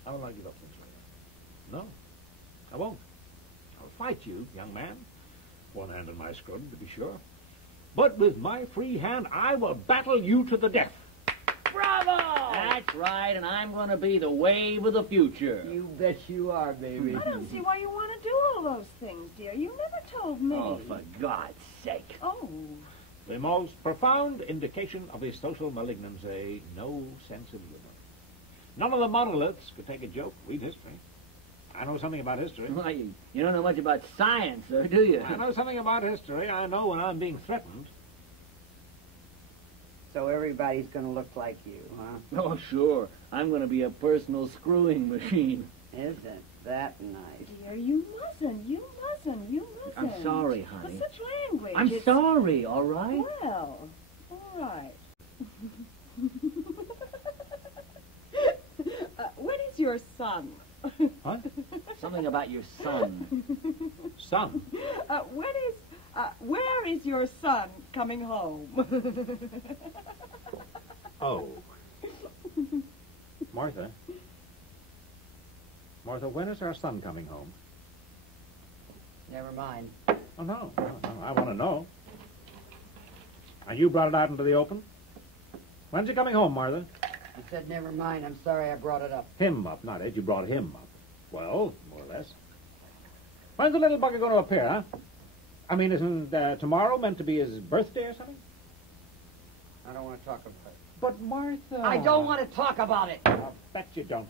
I will not give up things like that. No, I won't. I'll fight you, young man. One hand on my scrotum, to be sure. But with my free hand, I will battle you to the death. Bravo! That's right, and I'm going to be the wave of the future. You bet you are, baby. I don't see why you want to do all those things, dear. You never told me. Oh, for God's sake. Oh. The most profound indication of his social malignancy, no sense of humor. None of the monoliths could take a joke. Read history. I know something about history. Well, you don't know much about science, though, do you? I know something about history. I know when I'm being threatened. So everybody's going to look like you, huh? Oh, sure. I'm going to be a personal screwing machine. Isn't that nice? Dear, you mustn't. You mustn't. You mustn't. I'm sorry, honey. For such language. I'm it's... sorry, all right? Well, all right. When is your son? What? Something about your son. Son? Where is your son coming home? Oh. Martha? Martha, when is our son coming home? Never mind. Oh, no. I want to know. And you brought it out into the open? When's he coming home, Martha? I said never mind. I'm sorry I brought it up. Him up, not it. You brought him up. Well, more or less. When's the little bugger going to appear, huh? I mean, isn't tomorrow meant to be his birthday or something? I don't want to talk about it. But Martha... I don't want to talk about it. I'll bet you don't.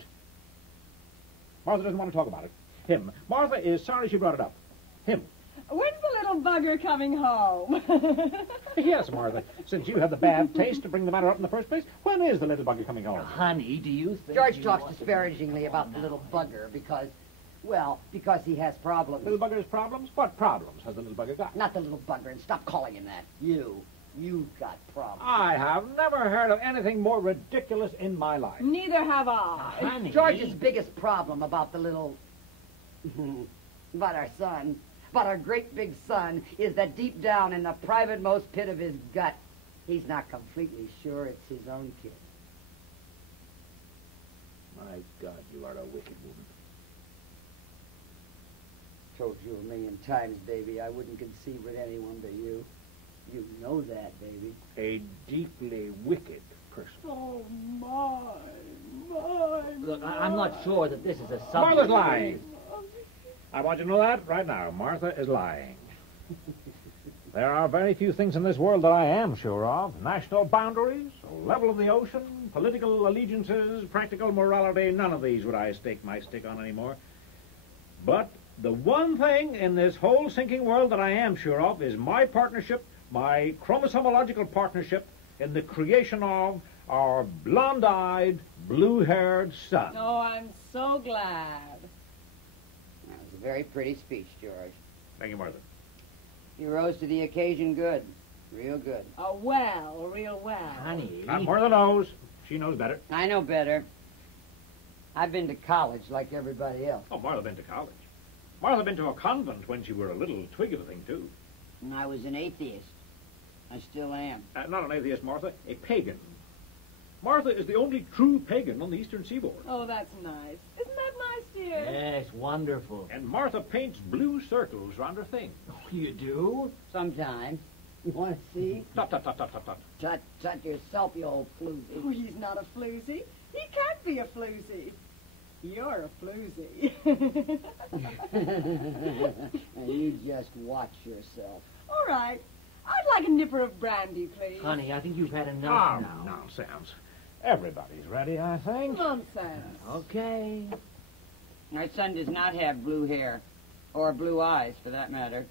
Martha doesn't want to talk about it. Him. Martha is sorry she brought it up. Him. When's the little bugger coming home? Yes, Martha. Since you have the bad taste to bring the matter up in the first place, when is the little bugger coming home? Honey, do you think George you talks want to- disparagingly about the little bugger because he has problems. Little bugger's problems? What problems has the little bugger got? Not the little bugger, and stop calling him that. You've got problems. I have never heard of anything more ridiculous in my life. Neither have I. Honey. George's biggest problem about the little... about our son, about our great big son, is that deep down in the private-most pit of his gut, he's not completely sure it's his own kid. My God, you are a wicked woman. Told you a million times, baby, I wouldn't conceive with anyone but you. You know that, baby. A deeply wicked person. Oh, my. Look, I'm not sure that this is a subject... Martha's lying. I want you to know that right now. Martha is lying. There are very few things in this world that I am sure of. National boundaries, level of the ocean, political allegiances, practical morality, none of these would I stake my stick on anymore. But The one thing in this whole sinking world that I am sure of is my partnership, my chromosomological partnership in the creation of our blonde-eyed, blue-haired son. Oh, I'm so glad. That was a very pretty speech, George. Thank you, Martha. You rose to the occasion good. Real good. Oh, well, real well. Honey. Not Martha knows. She knows better. I know better. I've been to college like everybody else. Oh, Martha been to college. Martha been to a convent when she were a little twig of a thing, too. And I was an atheist. I still am. Not an atheist, Martha, a pagan. Martha is the only true pagan on the eastern seaboard. Oh, that's nice. Isn't that nice, dear? Yes, wonderful. And Martha paints blue circles round her thing. Oh, you do? Sometime. You want to see? Tut, tut, tut, tut, tut, tut. Tut yourself, you old floozy. Oh, he's not a floozy. He can't be a floozy. You're a floozy. And you just watch yourself. All right. I'd like a nipper of brandy, please. Honey, I think you've had Oh, enough now. nonsense. Everybody's ready, I think. Nonsense. Okay. My son does not have blue hair, or blue eyes, for that matter.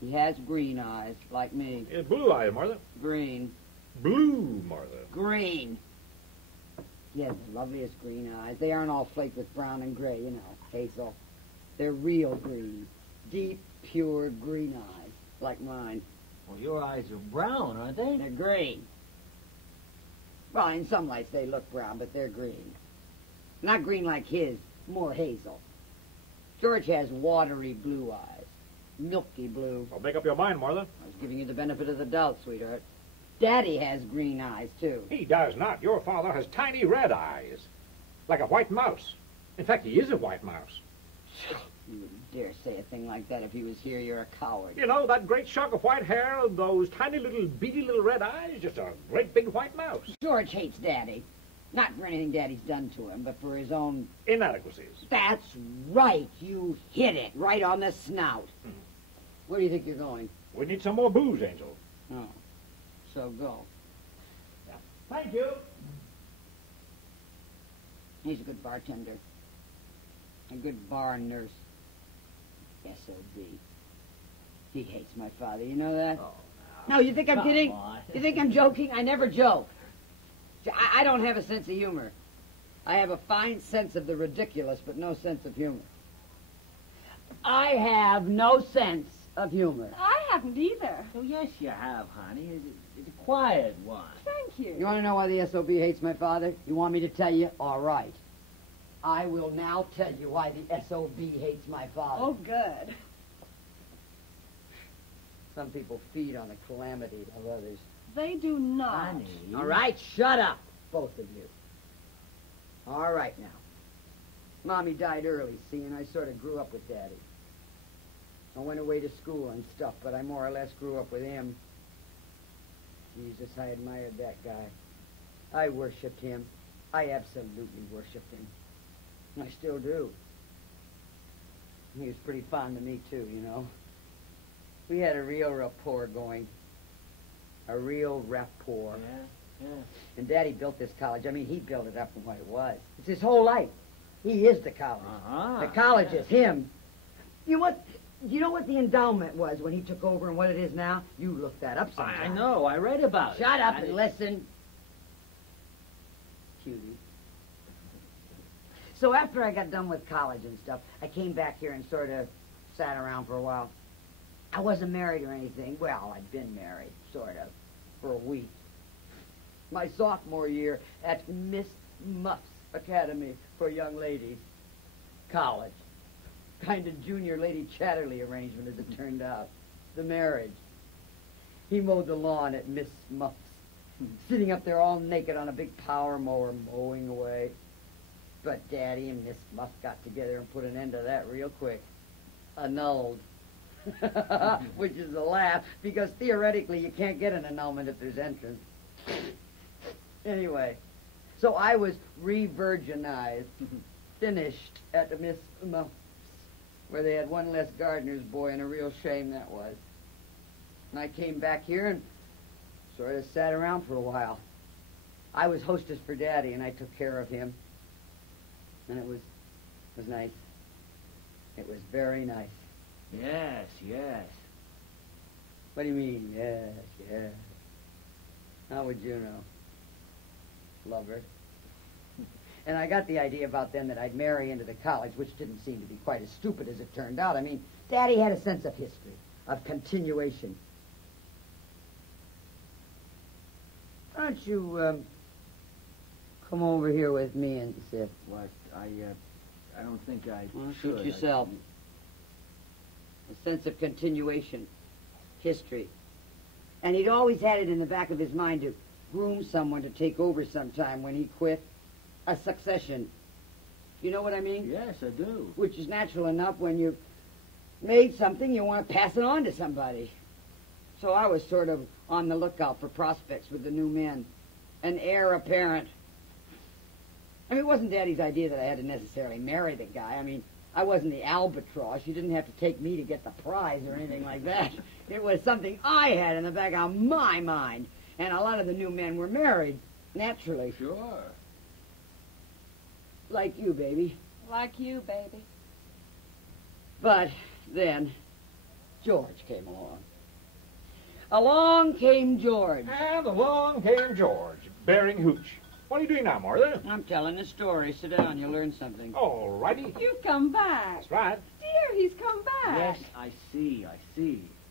He has green eyes, like me. Blue eyes, Martha. Green. Blue, Martha. Green. He has the loveliest green eyes. They aren't all flaked with brown and gray, you know, hazel. They're real green. Deep, pure green eyes, like mine. Well, your eyes are brown, aren't they? They're green. Well, in some lights they look brown, but they're green. Not green like his, more hazel. George has watery blue eyes. Milky blue. Well, make up your mind, Martha. I was giving you the benefit of the doubt, sweetheart. Daddy has green eyes, too. He does not. Your father has tiny red eyes, like a white mouse. In fact, he is a white mouse. You wouldn't dare say a thing like that if he was here. You're a coward. You know, that great shock of white hair and those tiny little, beady little red eyes, just a great big white mouse. George hates Daddy. Not for anything Daddy's done to him, but for his own... Inadequacies. That's right. You hit it right on the snout. Where do you think you're going? We need some more booze, Angel. Oh, so go. Thank you. He's a good bartender. A good bar nurse. S.O.B. He hates my father. You know that? Oh, No, you think I'm come kidding? on. You think I'm joking? I never joke. I don't have a sense of humor. I have a fine sense of the ridiculous, but no sense of humor. I have no sense of humor. I haven't either. Oh, yes, you have, honey. It's a quiet one. Thank you. You want to know why the S.O.B. hates my father? You want me to tell you? All right. I will now tell you why the S.O.B. hates my father. Oh, good. Some people feed on the calamity of others. They do not. Honey. All right, shut up, both of you. All right now. Mommy died early, see, and I sort of grew up with Daddy. I went away to school and stuff, but I more or less grew up with him. Jesus, I admired that guy. I worshipped him. I absolutely worshipped him. I still do. He was pretty fond of me, too, you know. We had a real rapport going. A real rapport. Yeah. And Daddy built this college. I mean, he built it up from what it was. It's his whole life. He is the college. Uh-huh. The college is him. You know what the endowment was when he took over and what it is now? You look that up sometime. I know. I read about it. Shut up and listen. Cutie. So after I got done with college and stuff, I came back here and sort of sat around for a while. I wasn't married or anything. Well, I'd been married, sort of, for a week. My sophomore year at Miss Muff's Academy for Young Ladies. College. Kind of junior Lady Chatterley arrangement, as it turned out. The marriage. He mowed the lawn at Miss Muff's, sitting up there all naked on a big power mower, mowing away. But Daddy and Miss Muff got together and put an end to that real quick. Annulled. Which is a laugh, because theoretically you can't get an annulment if there's entrance. Anyway, so I was re-virginized, finished at the Miss Muff's, where they had one less gardener's boy, and a real shame that was. And I came back here and sort of sat around for a while. I was hostess for Daddy, and I took care of him. And it was nice. It was very nice. Yes, yes. What do you mean, yes, yes? How would you know? Lover. And I got the idea about then that I'd marry into the college, which didn't seem to be quite as stupid as it turned out. I mean, Daddy had a sense of history, of continuation. Why don't you, come over here with me and sit? What? I don't think I Well, should. suit yourself. A sense of continuation, history. And he'd always had it in the back of his mind to groom someone to take over sometime when he quit. A succession. You know what I mean? Yes, I do. Which is natural enough when you've made something, you want to pass it on to somebody. So I was sort of on the lookout for prospects with the new men. An heir apparent. I mean, it wasn't Daddy's idea that I had to necessarily marry the guy. I mean, I wasn't the albatross. You didn't have to take me to get the prize or anything like that. It was something I had in the back of my mind. And a lot of the new men were married, naturally. Sure. Like you, baby. Like you, baby. But then, George came along. Along came George. And along came George, bearing hooch. What are you doing now, Martha? I'm telling a story. Sit down, you'll learn something. All righty. You've come back. That's right. Dear, he's come back. Yes, I see.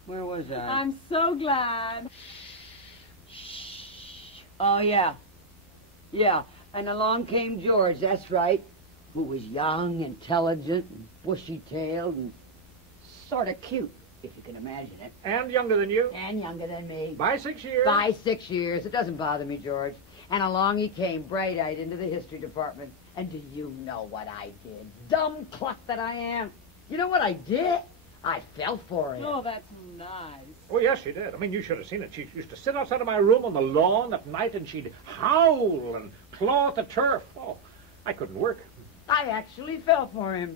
Where was I? I'm so glad. Oh, yeah. Yeah, and along came George, that's right, who was young, intelligent, and bushy-tailed, and sort of cute, if you can imagine it. And younger than you. And younger than me. By 6 years. By 6 years. It doesn't bother me, George. And along he came, bright-eyed, into the history department. And do you know what I did? Dumb cluck that I am. You know what I did? I fell for it. Oh, that's nice. Oh, yes, she did. I mean, you should have seen it. She used to sit outside of my room on the lawn at night, and she'd howl and claw at the turf. Oh, I couldn't work. I actually fell for him.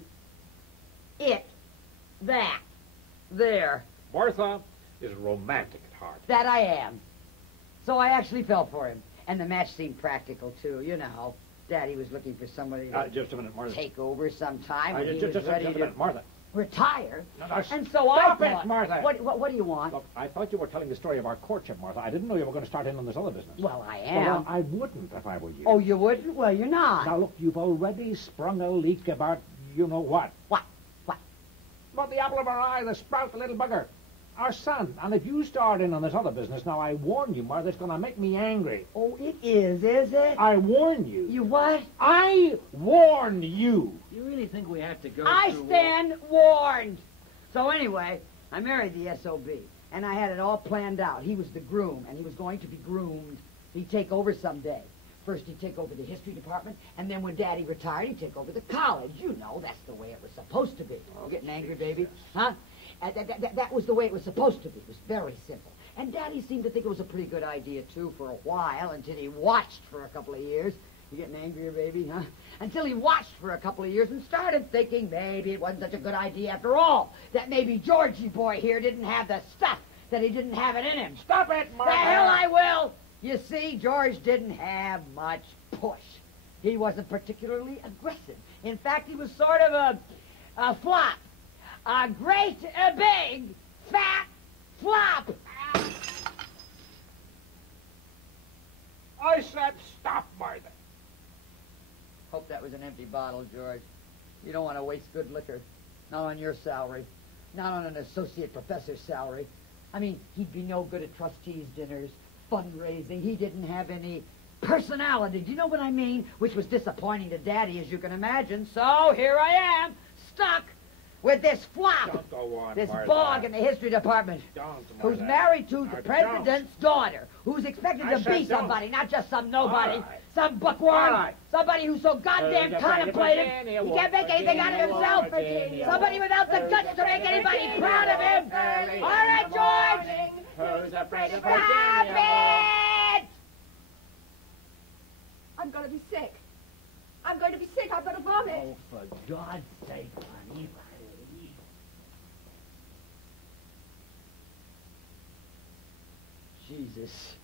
There. Martha is romantic at heart. That I am. So I actually fell for him. And the match seemed practical, too. You know, Daddy was looking for somebody to Just a minute, Martha. take over sometime when he was Just ready a to minute, Martha. retire. No, And so stop I it, thought, Martha. What do you want? Look, I thought you were telling the story of our courtship, Martha. I didn't know you were going to start in on this other business. Well, I am. Well, I wouldn't if I were you. Oh, you wouldn't? Well, you're not. Now, look, you've already sprung a leak about you know what. What? About the apple of our eye, the sprout, the little bugger. Our son. And if you start in on this other business, now I warn you, Martha, it's going to make me angry. Oh, it is it? I warn you. You what? I warn you. You really think we have to go I through stand warned. So anyway, I married the SOB, and I had it all planned out. He was the groom, and he was going to be groomed. He'd take over someday. First he'd take over the history department, and then when Daddy retired, he'd take over the college. You know, that's the way it was supposed to be. You getting angry, baby? Huh? That was the way it was supposed to be. It was very simple. And Daddy seemed to think it was a pretty good idea, too, for a while, until he watched for a couple of years. You getting angrier, baby, huh? Until he watched for a couple of years and started thinking maybe it wasn't such a good idea after all. That maybe Georgie boy here didn't have the stuff, that he didn't have it in him. Stop it, The Martha. hell I will! You see, George didn't have much push. He wasn't particularly aggressive. In fact, he was sort of a flop. A great, big, fat flop. I said stop, Martha. Hope that was an empty bottle, George. You don't want to waste good liquor. Not on your salary. Not on an associate professor's salary. I mean, he'd be no good at trustees' dinners, fundraising. He didn't have any personality. Do you know what I mean? Which was disappointing to Daddy, as you can imagine. So here I am, stuck with this flop. Don't go on, This Martha. bog in the history department. Don't, Who's Martha. married to the Martha, president's daughter, who's expected I to said be don't. somebody, not just some nobody, All right. some bookworm, All right. somebody who's so goddamn contemplative, he can't make anything out of himself, somebody without the guts to make anybody proud of him. All right, George, Who's afraid of stop it! I'm going to be sick. I'm going to be sick. I'm going to vomit. Oh, for God's sake, honey. Jesus.